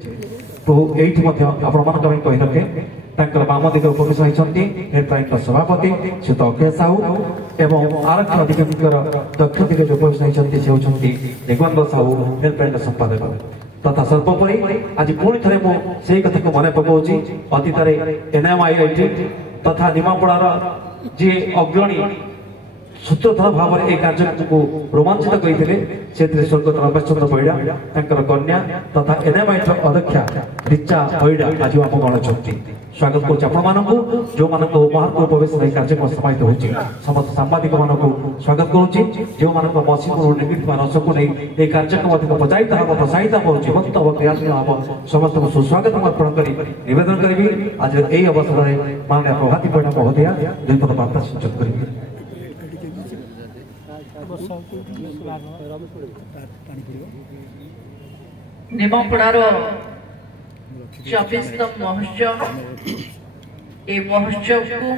प्रभु एठी मध्य आपण मान कहि कहि रखे तांकर बाम दिग उपविष्ट होइछन्ती हेडलाइन सभापति श्रीत अक्षय साहू एवं आरक्षण अधिकारीकर दक्षिण दिग उपविष्ट होइछन्ती से होछन्ती निगमन साहू हेडलाइन संपादक तथा सर्वोपरि आज पुणी थे मुझे कथा को मन पकाऊँ अतीत एनएमआईआईटी तथा निमापड़ार जी अग्रणी सूत्रधर भाव में कार्यक्रम को रोमांचित करते स्वर्गत रमेश चंद्र बैड़ा कन्या तथा एनएमआईटी अध्यक्षा ऋचा बैड़ा आज आम गणुंट स्वागत करुच्च आपको जो मान उपहार को प्रवेश कार्यक्रम समाहित हो समस्त सांबादिक मान स्वागत करुच्ची जो मान मसीह निर्मित रस को नहीं कार्यक्रम अधिक प्रचारित हम प्रसारित हो जीवंत हम क्रियाशील हम समस्त को सुस्वागत अर्पण कर निवेदन करी आज यही अवसर में माननीय प्रभाती बैड़ा महोदया दुई पद वार्ता सूचन करेंगे। निमापड़ार 24तम महोत्सव ए महोत्सव को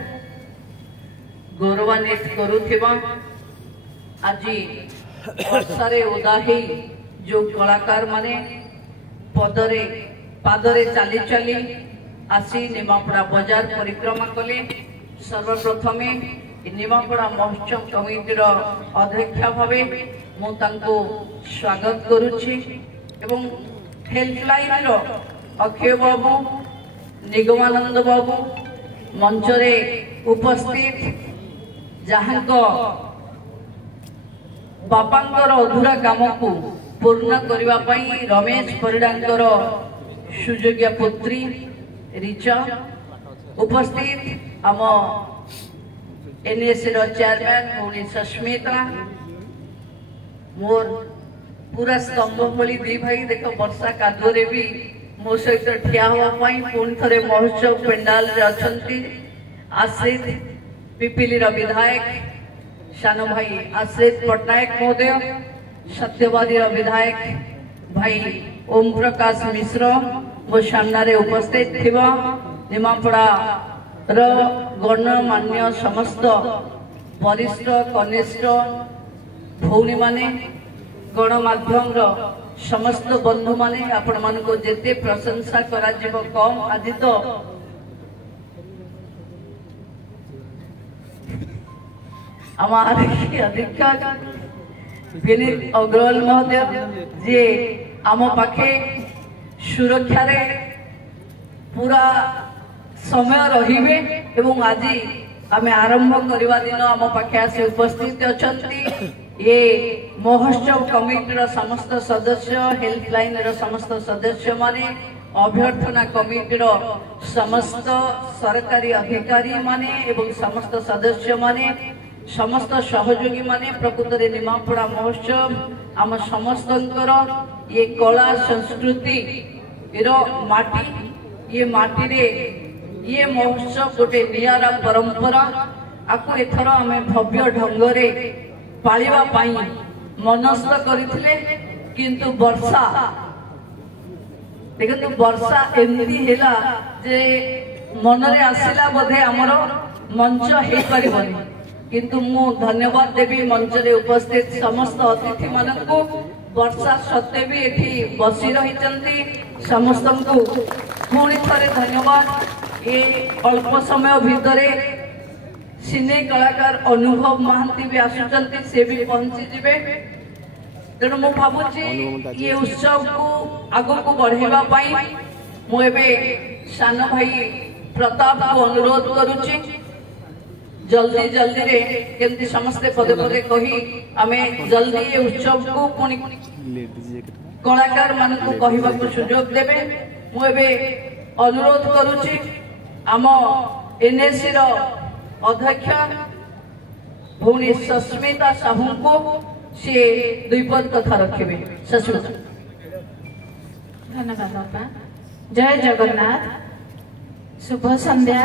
गौरवान्वित करुथिबा आज वर्षारे ओदा ही जो कलाकार माने पादरे चली चली आसी निमापड़ा बाजार परिक्रमा कले सर्वप्रथमे निमापड़ा महोत्सव कमिटीर अध्यक्ष भाव मुझे स्वागत करुच्ची एवं हेल्पलाइन अक्षय बाबू निगमानंद बाबू मंचरे उपस्थित जहाँ बापांकर अधूरा काम को पूर्ण करने रमेश परिडांकर सुजोग्य पुत्री ऋचा उपस्थित आम एनएससी चेयरमैन भौणी सस्मिता मोर पूरा स्तंभ भली दी भाई देख वर्षा कादुरे भी मो सहित ठिया होवाई पुणी थे महोत्सव पेंडाल अच्छी आश्रित पिपिलीर विधायक सान भाई आश्रित पट्टनायक महोदय सत्यवादी विधायक भाई ओम प्रकाश मिश्र मो सामने उपस्थित थिबा निमापड़ा गणमान्य समस्त वरिष्ठ कनिष्ठ भौणी माने गणमाध्यम समस्त बंधु माने आपण मान को जेते प्रशंसा करा जीव कम आज तो हमारे अधीक्षक विनीत अग्रवाल महोदय जे आम पाखे सुरक्षा रे पूरा समय रहिबे एवं आज आम आरंभ करवा दिन आम पाखे आसी उपस्थित अछंती ये महोत्सव कमिटीर समस्त सदस्य हेल्पलाइन समस्त सदस्य माने अभ्यर्थना कमिटीर समस्त सरकारी अधिकारी माने एवं समस्त सदस्य माने समस्त सहयोगी माने प्रकृत रे निमापड़ा महोत्सव आम समस्तंकर ये कला संस्कृति माटी ये माटी रे ये महोत्सव गोटे नियारा परंपरा आकु एथर आम भव्य ढंगरे पालिबा पाई मनस्थ करथिले किंतु वर्षा देखो वर्षा एमती हेला जे मनरे आसिला बोधे आमर मंच हे परिबनी किंतु मु धन्यवाद देवी मंच रे उपस्थित समस्त अतिथि मानकु वर्षा सत्ते भी एठी बसी रहिचंती समस्त को पुणी थरे धन्यवाद ये अल्प समय भितरे सिने कलाकार अनुभव महांती भी आसुचंती से भी पहुंची जिबे तेणु मु भाबुची ये उत्सव को आगो को बढ़ेबा पाई मु एबे सान भाई प्रताप को अनुरोध करूची जल्दी जल्दी रे केमती समस्त पदे पदे कही आमे जल्दी ये उत्सव को पुणी कलाकार मान को कहबा को सुयोग देबे मु एबे अनुरोध करूची आम एनएससी रो अध्यक्ष भौणी सस्मिता साहू को सी दुई पद कथा रखे सस्मिता। धन्यवाद बापा। जय जगन्नाथ। शुभ संध्या।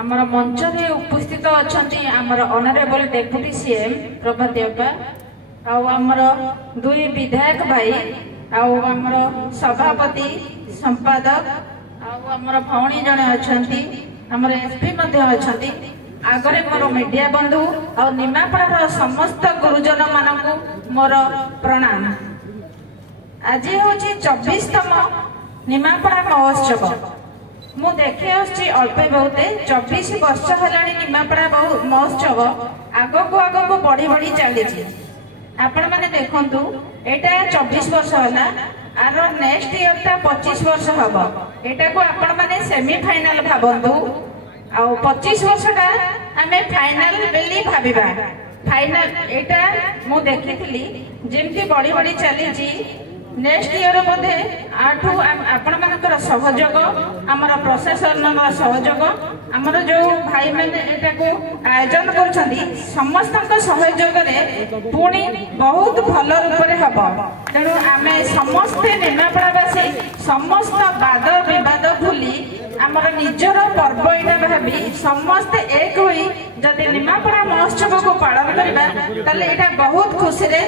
आमर मंच रे उपस्थित अछंती आमर ऑनरेबल डेप्यूटी सीएम प्रभाती बापा आमर दुई विधायक भाई आमर सभापति संपादक आमर भौणी जने अछंती आमर एसपी मध्य अछंती आगरे मोर मीडिया बंधु और निमापड़ार समस्त गुरुजन मानकु मोर प्रणाम। आज हूँ 24तम निमापड़ा महोत्सव। मु देखी आसुची अल्पे बहुते 24 वर्ष है निमापड़ा महोत्सव आग को बढ़ी बढ़ी चली। आपण मैंने देखु एटा 24 वर्ष है आर नेक्स्ट ईयर टा 25 वर्ष हम एटा को आपण मैंने सेमीफाइनाल भावतु आ 25 वर्ष टा आम फाइनाल बेली भाविबा। फाइनाल एटा मु देखी जमती बढ़ी बढ़ी चली। नेक्स्ट ईयर बोधे आठू आपण मानकर सहयोग आमर प्रशासन सहयोग आमर जो भाई मैंने एटा को आयोजन कर समस्त सहयोग पुणी बहुत भल रूप से हम। तेणु आम समस्ते निमापड़ावासी समस्त वाद विवाद भूली आमर निजर पर्व यहाँ भावी समस्ते एक हुई जदि निमापड़ा महोत्सव को पालन करवा ताले एटा बहुत खुशी रे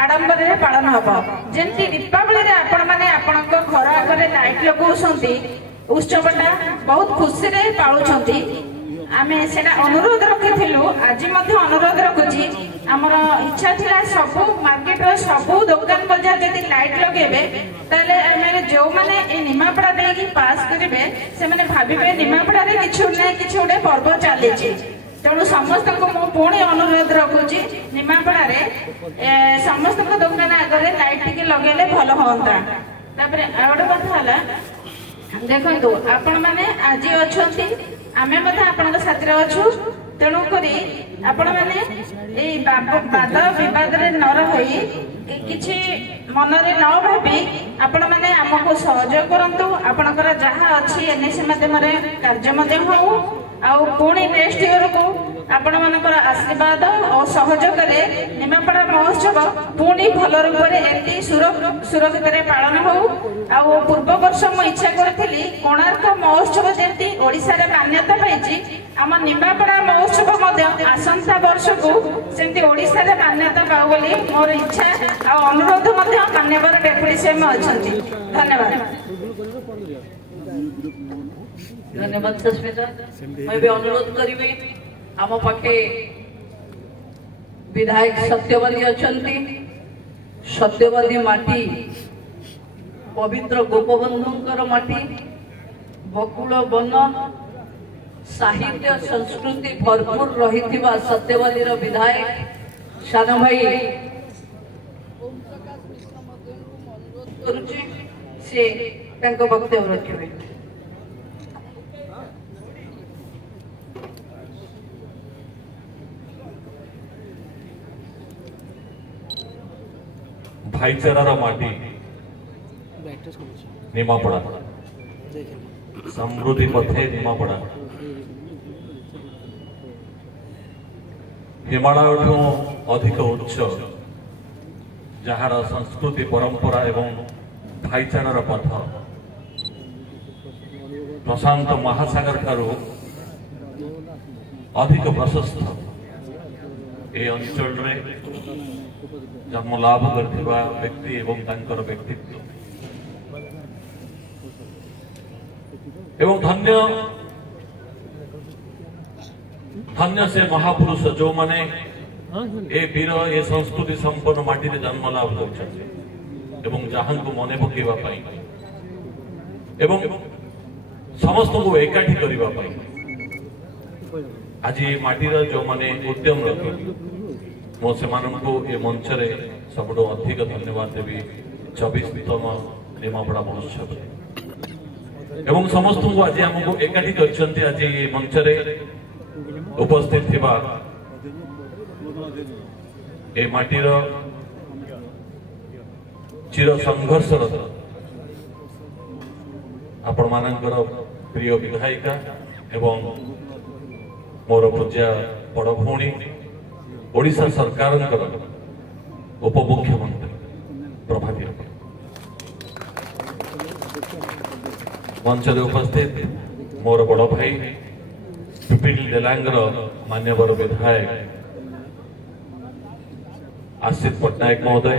आडंबर पालन हम। जमती दीपावली आपण मैंने आपण घर आगे लाइट लगाउछंती उत्सवटा बहुत खुशी रे पालुछंती। आमे सेटा अनुरोध रखिथिलु आज मध्य अनुरोध रखुची आमर इच्छा थिला सबु मार्केट रो सबु दुकान बजार जदि लाइट लगेबे ताले आमे जो माने ए निमापड़ा देकी पास करिवे से माने भाबिबे निमापड़ा रे किछु नै किछु उडे पर्व चाली छी। तेणु समस्त को मु पुणी अनुरोध रखुची निमापड़ा रे समस्त को दुकान आगे लाइट टिके लगेले भल होंता। तापरे आ गोटे कथा हला देखंतु आपण माने आज अछंती आमे मते आपण साथरे अछु। तेणु करी आपण माने ए वाद विवाद रे न रही किछि मन रे न भाबी आपण माने हमको सहयोग करंतु। आपणकर जहा अछि एनएसए माध्यम रे कार्य मते हो आउ पुणी नेक्स्ट ईयर को आपण मानकर आशीर्वाद और सहयोग रे निमापड़ा महोत्सव पुणी भल रूप से एति सुरक्षित रे पालन हो। आउ पूर्व वर्ष मु इच्छा करथिली कोणार्क महोत्सव जेंती ओडिसा रे मान्यता पाइछि आम निमापड़ा महोत्सव मध्य आसंता वर्ष को सेंती ओडिसा रे मान्यता पाउ बोली मोर इच्छा आउ अनुरोध मध्य मान्यवर डेप्यूटी सीएम अछंती। धन्यवाद। धन्यवाद सस्मिता। मैं भी अनुरोध करी आम पाखे विधायक सत्यवादी अछंती। सत्यवादी माटी पवित्र गोपबंधुंकर माटी बकुल वन साहित्य संस्कृति भरपूर रही सत्यवादी विधायक सान भाई से वक्तव्य रखे। भाईचारार माटी निमापड़ा समृद्धि पथे निमापड़ा हिमालय अधिक उच्च जार संस्कृति परंपरा एवं भाईचारार पथ प्रशांत महासागर ठारू अधिक प्रशस्त ए अंचल जन्म लाभ करथिबा व्यक्ति एवं तांकर व्यक्तित्व एवं धन्य धन्य से महापुरुष जो माने ए वीर ए संस्कृति संपन्न माटी रे जन्म लाभ करछथि एवं जहां को मने पकेबा पाई एवं समस्त को एकाठी करिबा पाई आज ए माटी रे जो माने उद्यम रखि मो से मंच रे सबुठु अधिक धन्यवाद देवी 24तम निमापड़ा महोत्सव एवं समस्त को आज आमको एकाठी करछन्ती। आज ये मंच रे उपस्थित थिबा ए माटीर चिर संघर्षरत आपण मानकर प्रिय विधायिका एवं मोर पूज्य बड़ भौणी ओडिशा सरकार उपमुख्यमंत्री प्रभाती मंच उपस्थित मोर बड़ भाई पिपिल डेलांगर मान्यवर विधायक आशिष पट्टनायक महोदय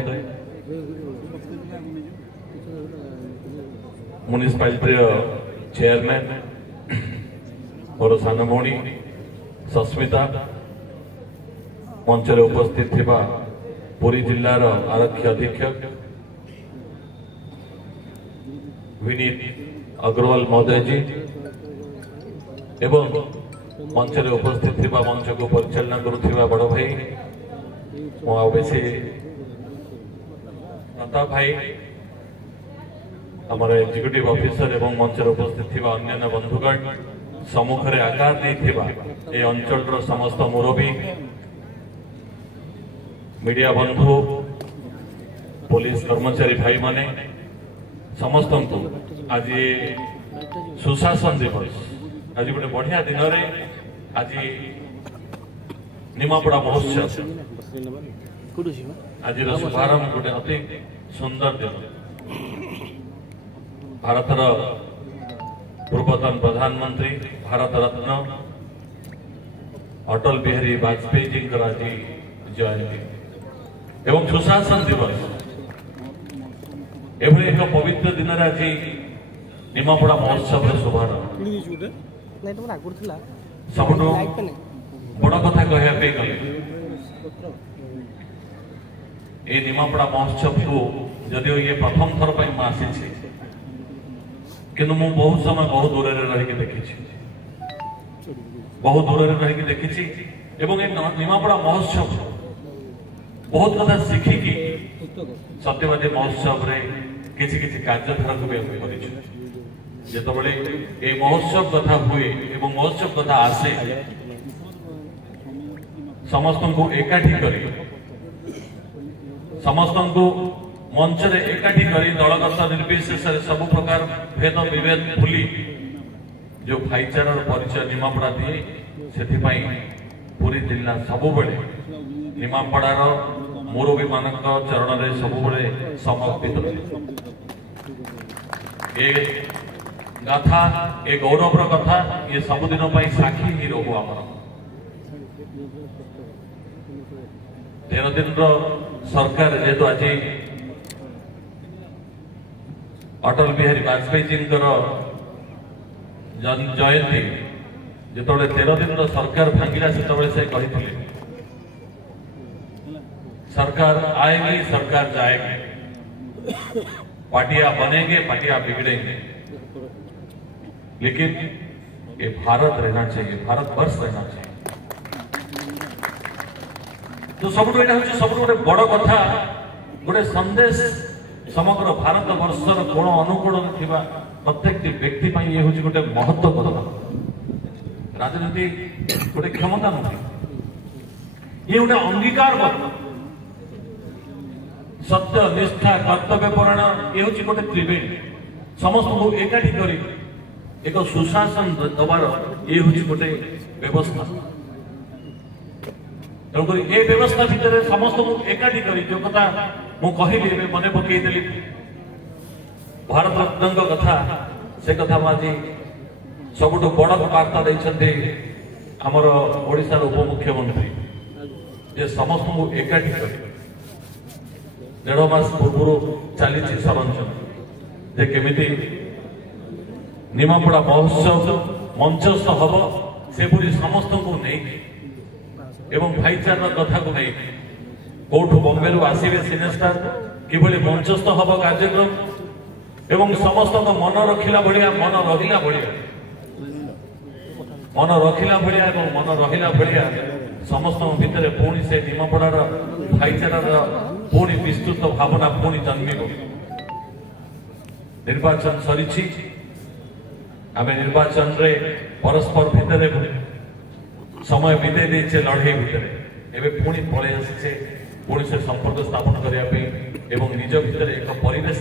म्युनिसिपालिटी चेयरमैन मोर सान भौणी सस्मिता मंच उपस्थित थिबा पुरी जिल्लार आरक्षी अधीक्षक विनीत अग्रवाल महोदय जी एवं मंच रे उपस्थित थिबा मंच को परिचालना करुथिबा बड़ भाई मो बेसी प्रताप भाई आमर एग्जीक्यूटिव ऑफिसर एवं मंच रे उपस्थित थिबा अन्य बंधुगण सम्मुख रे आकार देथिबा ए अंचल रो समस्त मुरबी मीडिया बंधु पुलिस कर्मचारी भाई माने समस्त को आज सुशासन दिवस आज गोटे बढ़िया दिन रे आज निमापड़ा महोत्सव आज शुभारंभ गोटे अति सुंदर दिन भारतर पूर्वतन प्रधानमंत्री भारत रत्न अटल बिहारी वाजपेयी जी आज जयंती एवं सुशासन दिवस एभली एक पवित्र दिन आज निमापड़ा महोत्सव शुभारंभ सब बड़ कथा कहवाई गले ये निमापड़ा महोत्सव को जदिव ये प्रथम थर पर आसी कि बहुत समय बहुत दूर रही देखी बहुत दूर रही देखी निमापड़ा महोत्सव बहुत कथा शिखिकी सत्यवादी महोत्सव रे किसी किसी कार्यधारा को भी जितेबाला ये महोत्सव कथा हुए एवं महोत्सव कथा आसे समस्त को एकाठी करी समस्त को मंच रे एकाठी करी दलगत निर्विशेष सब प्रकार भेद विभेद भूली जो भाईचारार परिचय निमापड़ा दिए से पुरी जिला सबुबले निमापड़ार मुरबी मानक चरण में सबुबले समर्पित ए गाथा ए गौरवर कथा ये सबुदिन साक्षी ही रहू आम 13 दिन सरकार जेहेतु आज अटल बिहारी वाजपेयी जी जयंती जो 13 दिन सरकार भांगिला से कहते सरकार आएगी सरकार जाएगी पार्टियां बनेंगे पार्टियां बिगड़ेंगे लेकिन ये भारत रहना चाहिए भारत वर्ष रहना चाहिए तो सब गोटे बड़ कथा गोटे संदेश समग्र भारत वर्षर कोण अनुकूल प्रत्येक व्यक्ति ये हूँ गोटे महत्वपूर्ण राजनीति गोटे क्षमता नुहे ये गोटे अंगीकार सत्य निष्ठा कर्तव्य परायण ये हूँ गोटे त्रिवेणी समस्त को एकाठी कर एक सुशासन दबार ये हूँ गोटे व्यवस्था तेणुक ये व्यवस्था भितर समस्त को एकाठी कर जो कथा मुझे मन पकईदेली भारत रत्न कथा से कथा आज सबुठ बड़ वार्ता देते आमर ओडिशार उपमुख्यमंत्री जे समस्त को एकाठी कर 1.5 मास पूर्व चली सरंजन जे केमिति निमापड़ा महोत्सव मंचस्थ हम से पूरी समस्त को नहीं एवं भाईचारा कथा को नहीं कौटू बॉम्बे आसवे सिनेस्टार किभली मंचस्थ हम कार्यक्रम एवं समस्त मन रखिला भाया मन रहिला भाया मन रखिला भाया मन रहिला भाया समस्त भितर पुणी से निमापड़ार भाईचारार पुणी विस्तृत भावना पुणी जन्मिब निर्वाचन सरी आम निर्वाचन रे परस्पर भितर समय बिते देचे लड़े भितर एवं पुणी पलि आसी पुणी से संपर्क स्थापन करने एवं निज भितर एक परिवेश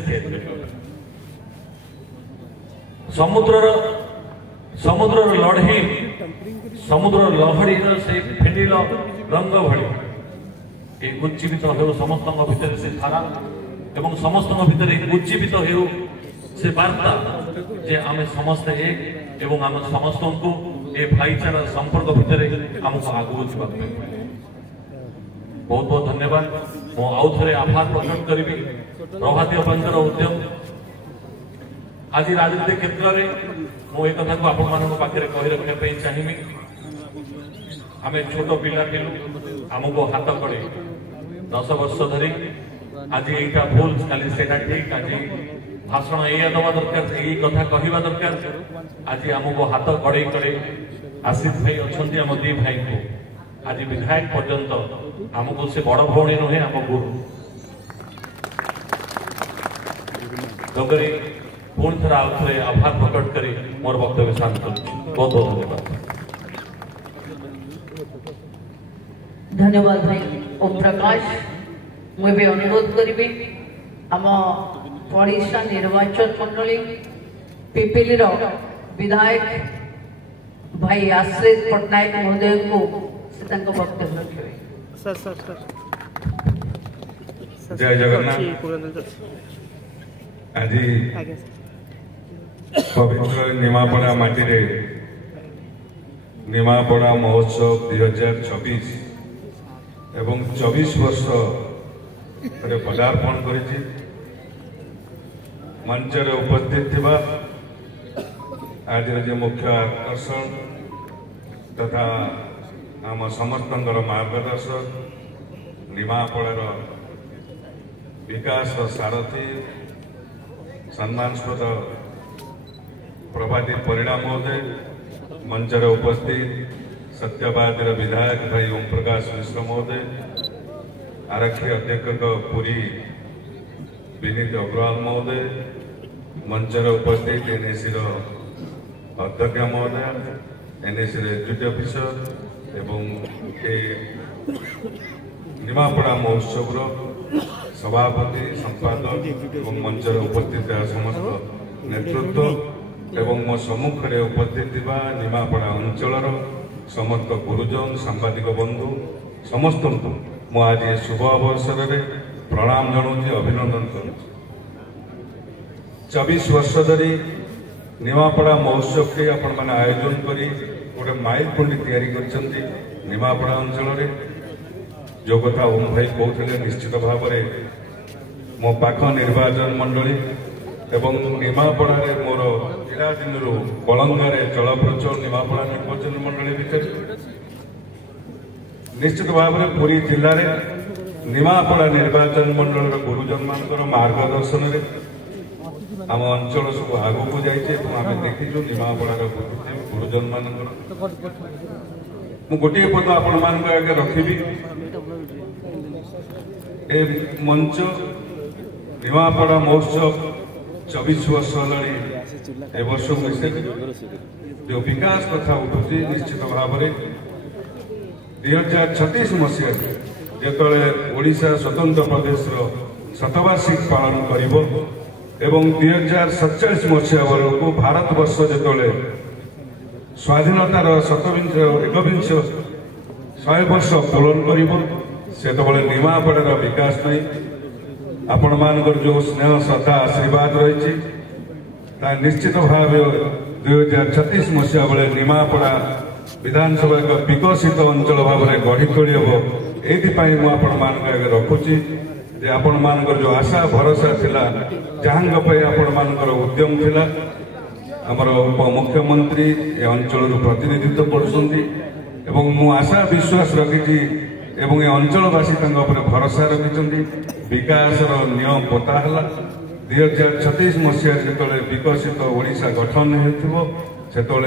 समुद्र लड़े समुद्र लहड़ी से फिंडिल रंग भली उज्जीवित हो समस्त भितर से धारा एवं समस्त भितर उज्जीवित हो से वार्ता जे आम समस्ते एक एवं आम समस्त को ए भाईचारा संपर्क भितर आमको आगू बहुत बहुत धन्यवाद मु आउ थे आभार प्रकट करी प्रभाती अपांतर उद्यम आज राजनीति क्षेत्र में मुझे कथा को आपण मान पाखे कही रखापी चाहिए आम छोट पिला आमको हाथ कड़े 10 वर्ष धरी आज यहाँ भूल काली से ठीक आज भाषण ये दवा दरकार ये कथा कहवा दरकार आज आमको हाथ कड़े कड़े आसिफ भाई अच्छा आम दी भाई को आज विधायक पर्यंत आमको से बड़ भौणी नुहे आम गुरु तेणुकर पुणी थर आउ थे आभार प्रकट कर मोर वक्तव्य शांत कर बहुत बहुत धन्यवाद। धन्यवाद भाई ओम प्रकाश। मुझे अनुरोध करी आम पड़ीसा निर्वाचन मंडली पिपिली विधायक भाई आश्रित पट्टनायक महोदय को वक्तव्य रखे। जय जगन्नाथ। आज पवित्र निमापड़ा माटी रे निमापड़ा महोत्सव 2024 एवं 24 वर्ष पदार्पण करिछि। मंच रे उपस्थित थिबा आज जे मुख्य आकर्षण तथा आम समस्त मार्गदर्शक निमापड़ार विकास सारथी सम्मानस्पद प्रभाती परिणा महोदय, मंच रे उपस्थित सत्यवादी विधायक भाई ओम प्रकाश मिश्र महोदय, आरक्षी अध्यक्ष पुरी विनीत अग्रवाल महोदय, मंच रे उपस्थित एनएसी अध्यक्ष महोदय, एनएसी एक्जिक्यूटिव ऑफिसर एवं निमापड़ा महोत्सव सभापति संपादक एवं मंच रे उपस्थित समस्त नेतृत्व एवं मो सम्मुखें उपस्थित निमापड़ा अंचल समस्त गुरुजन सांबादिक बंधु समस्त मु आज शुभ अवसर में प्रणाम जनाऊँ अभिनंदन करुँ। 24 वर्ष धरी निमापड़ा महोत्सव के आपण मैंने आयोजन करी गोटे माइलखुंडी तैयारी करछंती निमापड़ा अंचल रे जो कथा ओम भाई कहते निश्चित भाव में मो पाख निर्वाचन मंडली एवं निमापड़ा रे मोर पिला दिन कलंगारे चलप्रचल निमापड़ा निर्वाचन मंडली भितर निश्चित भाव में पुरी जिले में निमापड़ा निर्वाचन मंडल गुरुजन मान मार्गदर्शन में आम अंचल सब आग को जाइए आम देखीचु निमापड़ार गुरुजन मान गोटे पद आपण मान आगे रखी ए मंच निमापड़ा महोत्सव 24 वर्ष है वर्ष मिसे जो विकास कथा उठुची निश्चित भाव में 2036 मसीह जिते ओडिशा स्वतंत्र प्रदेश शतवार्षिक पालन करिब एवं 2047 मसीहा बेलू भारत वर्ष जिते स्वाधीनतार एकविंश 100 वर्ष पूरण कर निमापड़ार विकास नहीं आपण मानकर जो स्नेह श्रद्धा आशीर्वाद रही निश्चित भाव 2036 मसीहा बेले निमापड़ा विधानसभा एक विकसित अंचल भाव में गढ़ी तोड़ी हम ये रखुची आपण मानकर जो आशा भरोसा थिला जहां आपण मानकर उद्यम थिला आमर उप मुख्यमंत्री ए अंचल प्रतिनिधित्व करछंती एवं मु आशा विश्वास रखी एवं ए अंचलवासी भरोसा रखिछंती विकास नियम पता है 2036 मसीह जो विकसित ओडिशा गठन हो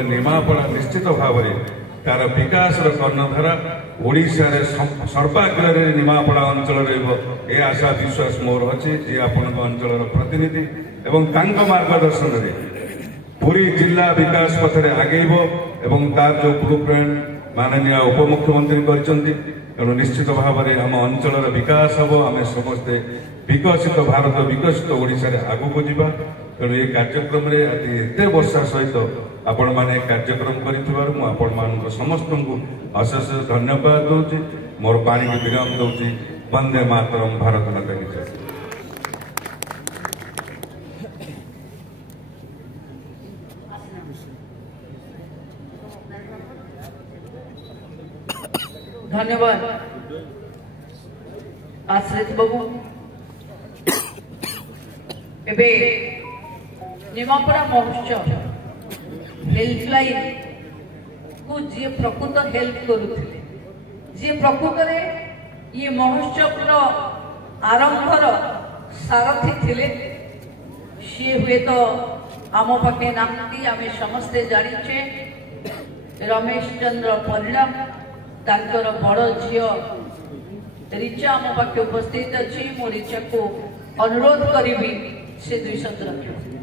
निमापड़ा निश्चित भाव में तार विकास कर्णधारा ओडिशा रे सर्वाग्र निमापड़ा अंचल ए आशा विश्वास मोर अच्छी जी आपण अंचल प्रतिनिधि एवं मार्गदर्शन में पूरी जिला विकास पथरे आगेब एवं तार जो ब्लूप्रिंट माननीय उपमुख्यमंत्री करछंती तेणु निश्चित भाव में आम अंचल विकास हम आम समस्ते विकसित भारत विकसित ओडिशा रे आगु को जीवा तेणु ये कार्यक्रम रे एत वर्षा सहित आपण माने कार्यक्रम करिथिबार मु आपण मान समस्त को अशेष धन्यवाद दूची मोर पानी के विराम दूची। वंदे मातरम भारत माता की जय। धन्यवाद आश्रित बाबू। एबे निमापड़ा महोत्सव हेल्पलाइन को जी प्रकृत हेल्प करुथिले जी प्रकृत रे ये महोत्सव आरंभर सारथी थिले सी हुए तो आम पाखे नाती आम समस्ते जाचे रमेश चंद्र परिड़ा तांकर बड़ झील रिचा आम पाखे उपस्थित अच्छी मो रिचा को अनुरोध करी से 200 रख।